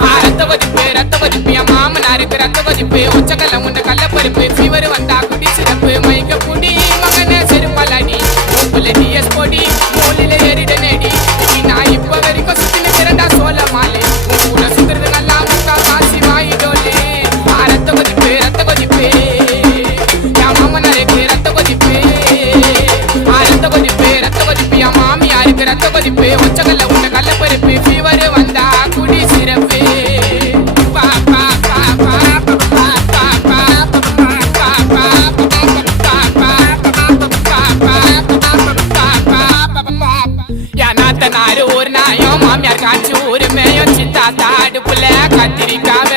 ரத்த கொதிப்பு ரத்த கொதிப்பு என் மாமனாருக்கு ரத்த கொதிப்பு ஒச்சக்கல்ல உண்ட கள்ளப்பருப்பு ஃபீவர் வந்தா குடி சிறப்பு மயக்க குடி மகனே செருப்பலாடி உப்புல டிஎஸ் பொடி மூலில ஏறிட நேடி நான் இப்ப வரைக்கும் சுத்தின திறந்தா சோழ மாலை கூட சுத்துறது நல்லா முக்கா காசி வாயிடோலே ரத்த கொதிப்பு ரத்த கொதிப்பு என் மாமனாருக்கு ரத்த கொதிப்பு ரத்த கொதிப்பு ரத்த கொதிப்பு என் மாமியாருக்கு ரத்த கொதிப்பு ஒச்சக்கல்ல உண்ட கள்ளப்பருப்பு ஃபீவர் வந்தா குடி சிறப்பு ஒரு நாயும் மாமியார் காய்ச்சி ஒரு மேயும் சித்தா தாடு புள்ள கத்திரிக்காய்